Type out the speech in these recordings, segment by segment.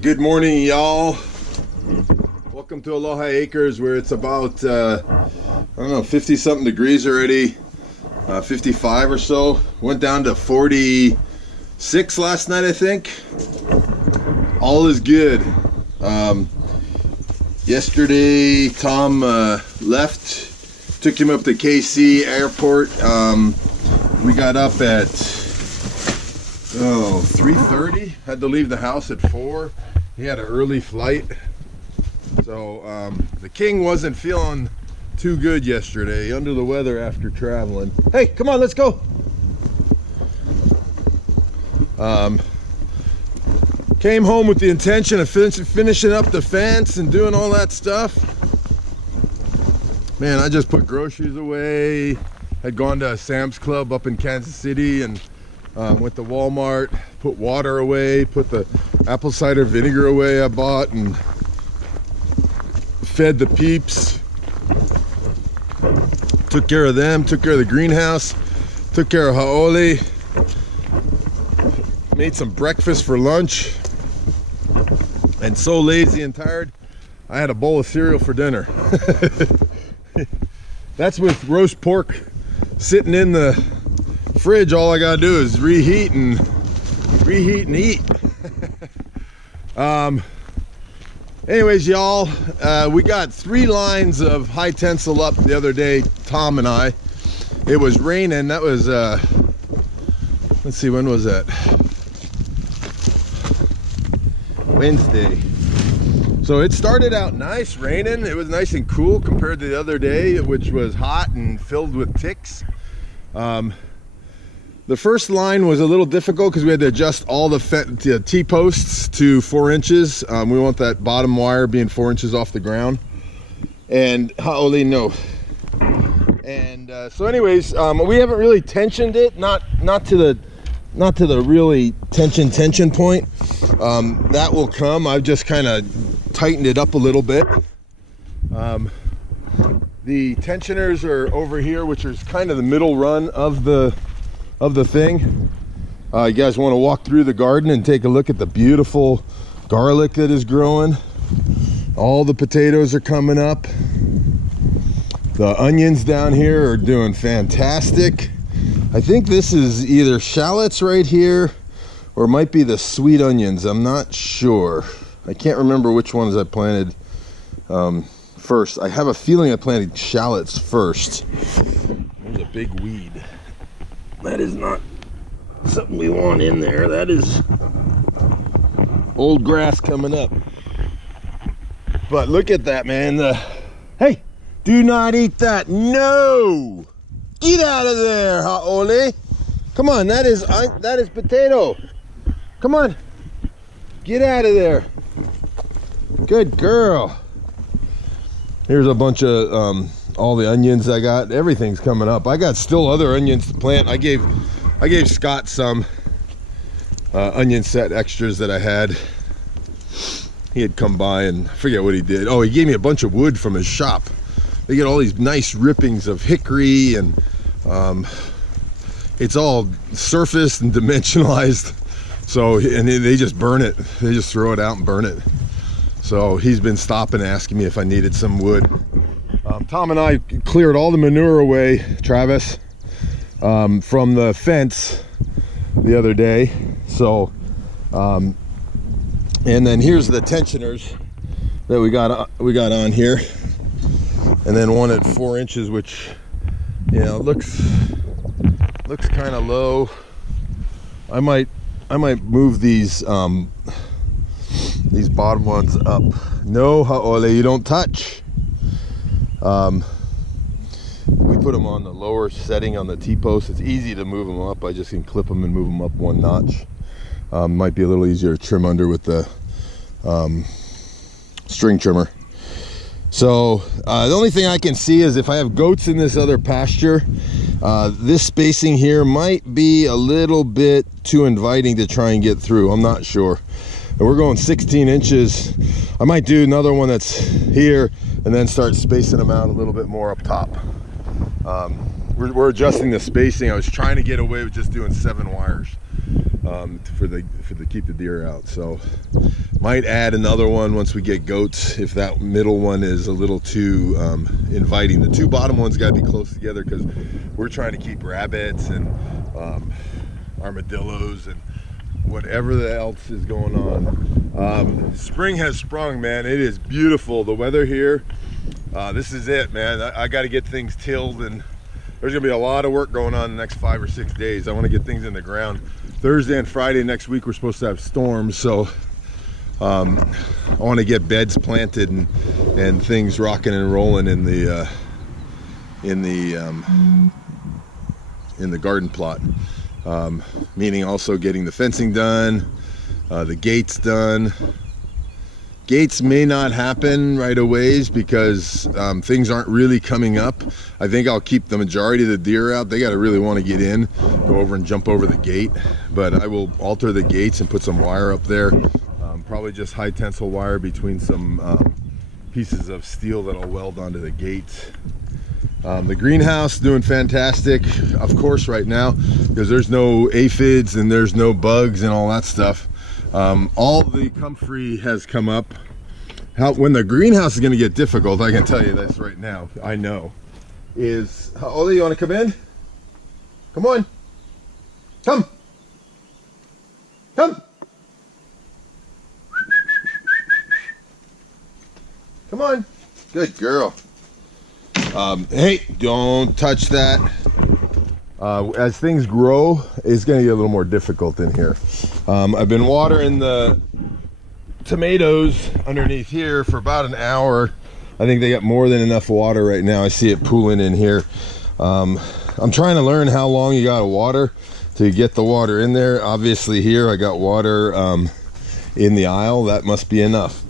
Good morning, y'all. Welcome to Aloha-Acres, where it's about I don't know, 50 something degrees already, 55 or so. Went down to 46 last night, I think. All is good. Yesterday Tom left, took him up to KC airport. We got up at 3:30. Had to leave the house at 4. He had an early flight, so the king wasn't feeling too good yesterday, under the weather after traveling. Hey, come on, let's go. Came home with the intention of finishing up the fence and doing all that stuff. Man, I just put groceries away. Had gone to a Sam's Club up in Kansas City and went to Walmart, put water away, put the apple cider vinegar away I bought, and fed the peeps. Took care of them, took care of the greenhouse, took care of Haole. Made some breakfast for lunch. And so lazy and tired, I had a bowl of cereal for dinner. That's with roast pork sitting in the fridge. All I gotta do is reheat and eat. Anyways, y'all, we got 3 lines of high tensile up the other day, Tom and I. It was raining. That was let's see, when was that? Wednesday. So it started out nice, raining. It was nice and cool compared to the other day, which was hot and filled with ticks. The first line was a little difficult because we had to adjust all the T-posts to 4 inches. We want that bottom wire being 4 inches off the ground. And Haole, no. And so anyways, we haven't really tensioned it, not to the really tension point. That will come. I've just kind of tightened it up a little bit. The tensioners are over here, which is kind of the middle run of the thing. You guys want to walk through the garden and take a look at the beautiful garlic that is growing. All the potatoes are coming up. The onions down here are doing fantastic. I think this is either shallots right here or it might be the sweet onions. I'm not sure. I can't remember which ones I planted first. I have a feeling I planted shallots first. There's a big weed. That is not something we want in there. That is old grass coming up. But look at that, man. Hey, do not eat that. No! Get out of there, Haole. Come on, that is potato. Come on. Get out of there. Good girl. Here's a bunch of all the onions I got. Everything's coming up. I got still other onions to plant. I gave Scott some onion set extras that I had. He had come by and I forget what he did. Oh, he gave me a bunch of wood from his shop. They get all these nice rippings of hickory, and it's all surfaced and dimensionalized. So, and they just burn it. They just throw it out and burn it. So he's been stopping, asking me if I needed some wood. Tom and I cleared all the manure away, Travis, from the fence the other day. So, and then here's the tensioners that we got on here, and then one at 4 inches, which, you know, looks kind of low. I might move these bottom ones up. No, Haole, you don't touch. We put them on the lower setting on the T-post. It's easy to move them up. I just can clip them and move them up 1 notch. Might be a little easier to trim under with the string trimmer. So the only thing I can see is if I have goats in this other pasture, this spacing here might be a little bit too inviting to try and get through. I'm not sure. And we're going 16 inches. I might do another one that's here and then start spacing them out a little bit more up top. We're adjusting the spacing. I was trying to get away with just doing 7 wires. for keep the deer out. So might add another one once we get goats if that middle one is a little too inviting. The two bottom ones got to be close together because we're trying to keep rabbits and armadillos and whatever else is going on. Spring has sprung, man. It is beautiful. The weather here, this is it, man. I got to get things tilled, and there's gonna be a lot of work going on the next 5 or 6 days. I want to get things in the ground. Thursday and Friday next week we're supposed to have storms, so I want to get beds planted and things rocking and rolling in the garden plot. Meaning also getting the fencing done, the gates done. Gates may not happen right away because things aren't really coming up. I think I'll keep the majority of the deer out. They got to really want to get in, go over and jump over the gate. But I will alter the gates and put some wire up there. Probably just high tensile wire between some pieces of steel that I'll weld onto the gates. The greenhouse doing fantastic, of course, right now, because there's no aphids and there's no bugs and all that stuff. All the comfrey has come up. When the greenhouse is going to get difficult, I can tell you this right now, I know, is, Oli, you want to come in? Come on. Come. Come. Come on. Good girl. Hey, don't touch that. As things grow, it's going to get a little more difficult in here. I've been watering the tomatoes underneath here for about an hour. I think they got more than enough water right now. I see it pooling in here. I'm trying to learn how long you got to water to get the water in there. Obviously here I got water in the aisle. That must be enough.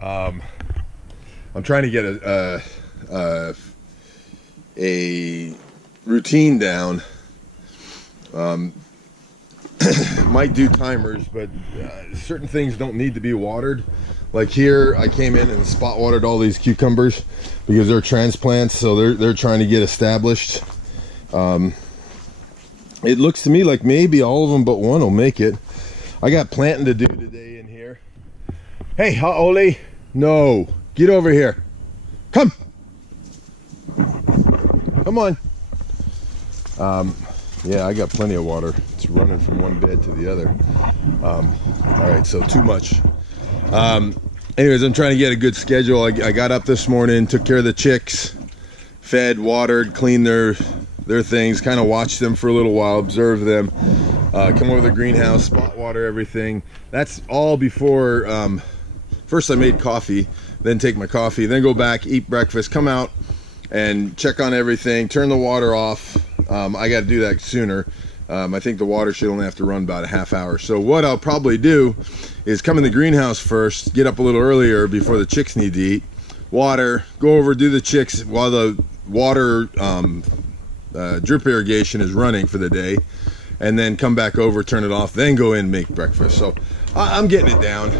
I'm trying to get a routine down. Might do timers, but certain things don't need to be watered. Like here, I came in and spot watered all these cucumbers because they're transplants, so they're trying to get established. It looks to me like maybe all of them but one will make it. I got planting to do today in here. Hey, Oli, no, get over here. Come. Come on. Yeah, I got plenty of water. It's running from one bed to the other. All right, so too much. Anyways, I'm trying to get a good schedule. I got up this morning, took care of the chicks, fed, watered, cleaned their things, kind of watched them for a little while, observed them, come over to the greenhouse, spot water everything. That's all before, first I made coffee, then take my coffee, then go back, eat breakfast, come out and check on everything, turn the water off. I got to do that sooner. I think the water should only have to run about a half hour. So what I'll probably do is come in the greenhouse first, get up a little earlier before the chicks need to eat, water, go over, do the chicks while the water drip irrigation is running for the day, and then come back over, turn it off, then go in and make breakfast. So I'm getting it down.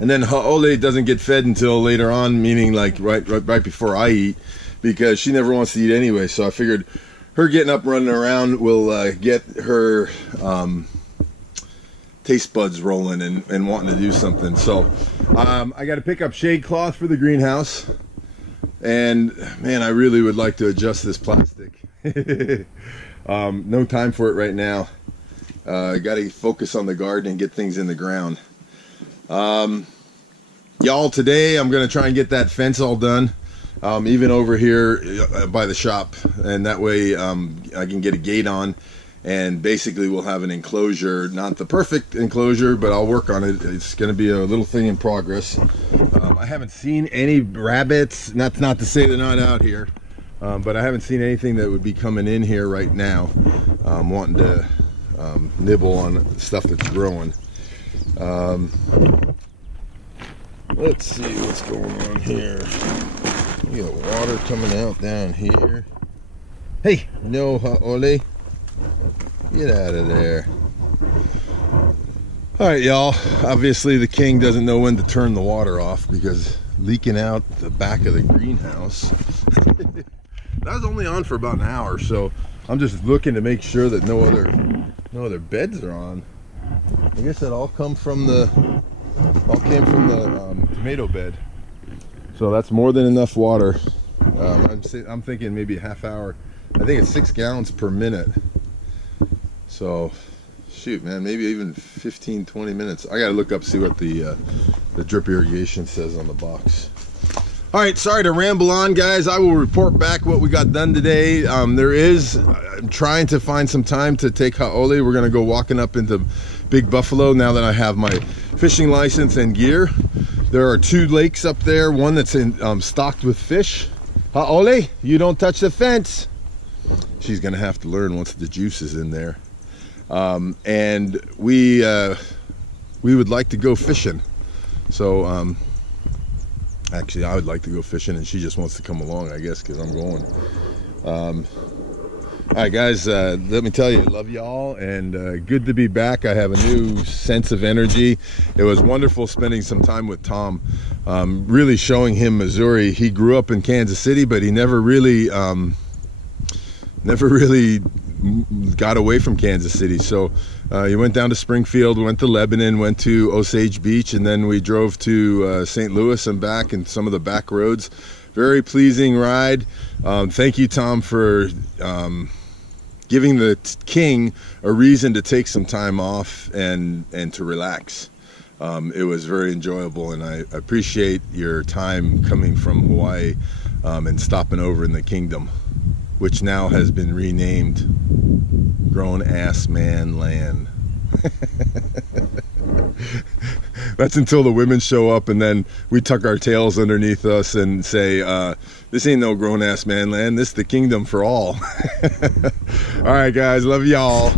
And then Ole doesn't get fed until later on, meaning like right before I eat, because she never wants to eat anyway. So I figured her getting up, running around will get her taste buds rolling and wanting to do something. So I got to pick up shade cloth for the greenhouse, and man, I really would like to adjust this plastic. No time for it right now. Got to focus on the garden and get things in the ground. Y'all, today I'm going to try and get that fence all done, even over here by the shop, and that way I can get a gate on, and basically we'll have an enclosure, not the perfect enclosure, but I'll work on it. It's going to be a little thing in progress. I haven't seen any rabbits, not to say they're not out here, but I haven't seen anything that would be coming in here right now wanting to nibble on stuff that's growing. Let's see what's going on here. We got water coming out down here. Hey, no, Ole, get out of there. All right, y'all. Obviously, the king doesn't know when to turn the water off because leaking out the back of the greenhouse. That was only on for about an hour, so I'm just looking to make sure that no other beds are on. I guess that all came from the tomato bed. So that's more than enough water. I'm thinking maybe a half hour. I think it's 6 gallons per minute. So, shoot, man, maybe even 15-20 minutes. I gotta look up, see what the drip irrigation says on the box. All right, sorry to ramble on, guys. I will report back what we got done today. I'm trying to find some time to take Ha'ole. We're gonna go walking up into Big Buffalo now that I have my fishing license and gear. There are 2 lakes up there, one that's stocked with fish. Ha'ole, you don't touch the fence. She's gonna have to learn once the juice is in there. And we would like to go fishing. So actually I would like to go fishing and she just wants to come along, I guess, because I'm going. All right, guys, let me tell you, love y'all, and good to be back. I have a new sense of energy. It was wonderful spending some time with Tom, really showing him Missouri. He grew up in Kansas City, but he never really got away from Kansas City. So he went down to Springfield, went to Lebanon, went to Osage Beach, and then we drove to St. Louis and back, and some of the back roads. Very pleasing ride. Thank you, Tom, for giving the king a reason to take some time off and to relax. It was very enjoyable, and I appreciate your time coming from Hawaii and stopping over in the kingdom, which now has been renamed Grown Ass Man Land. That's until the women show up, and then we tuck our tails underneath us and say, this ain't no grown ass man land, this is the kingdom for all. All right, guys, love y'all.